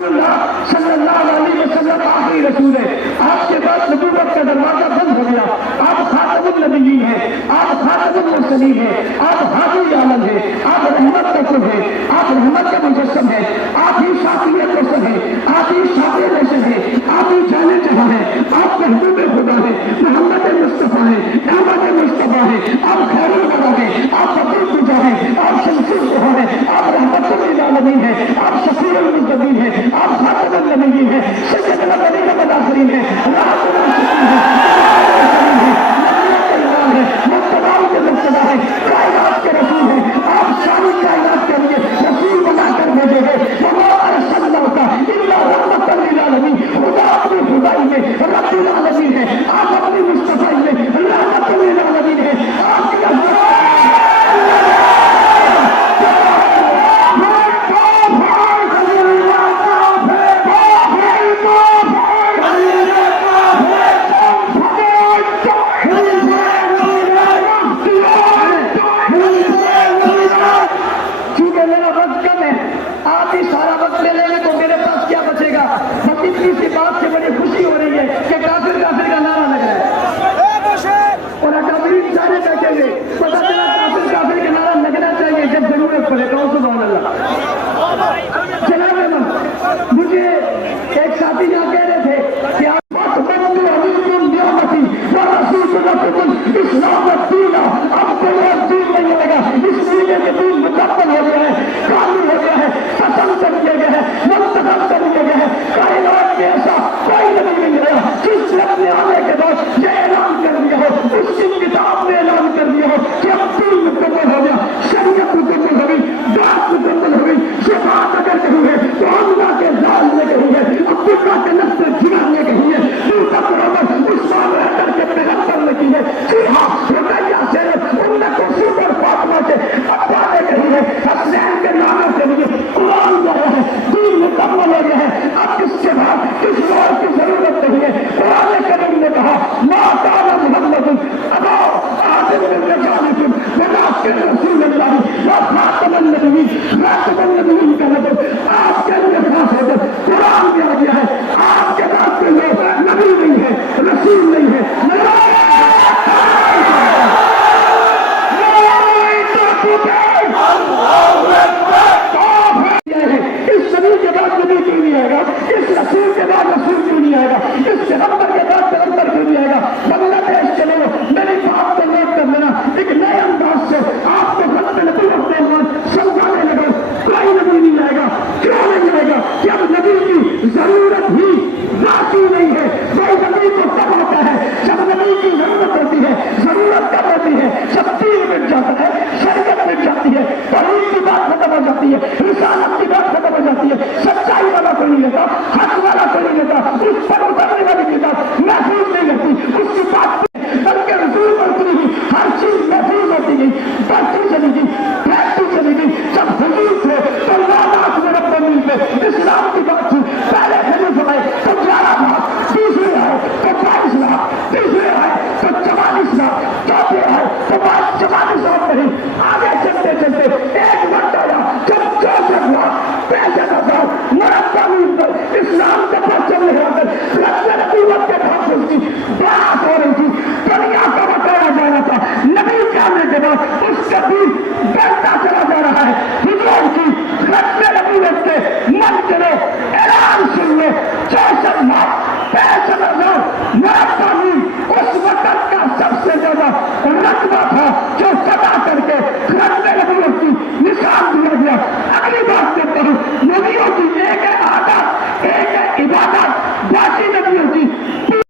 صلی اللہ علیہ وسلم آخری رسول ہے. آپ کے بعد نبوت کا دروازہ بند ہو گیا. آپ خاتم النبیین ہیں, آپ خاتم المرسلین ہیں, آپ ہادی عالم ہیں, آپ رحمت کا کل ہیں, آپ رحمت کا مجسم ہیں, آپ ہی شافعیت رسل ہیں, آپ ہی شافع رسل ہیں, آپ ہی جانے جہاں ہیں, آپ محبوب خدا ہیں, محمد مصطفیٰ ہیں, احمد مصطفیٰ ہیں, آپ خیر الورا ہیں, آپ فقیر الرجا ہیں, آپ شمس الضحیٰ ہیں, آپ رحمت للعالمین ہیں, آپ شفیع المذنبین ہیں, آپ خاتم النبیین ہیں, سید الاولین والآخرین ہیں, رحمت للمسلمین ہیں, متباع کے مقتدا ہے, کائنات کے رسول ہیں, آپ ساری کائنات کے لیے رسول بنا کر بھیجے گئے. وما ارسلناک الا رحمۃ للعالمین. خدا اپنی خدائی میں رب العالمین ہے, آپ اپنی مصطفی میں رحمت للعالمین ہے. آپ کی اس وقت کا سب سے زیادہ رقبہ تھا جو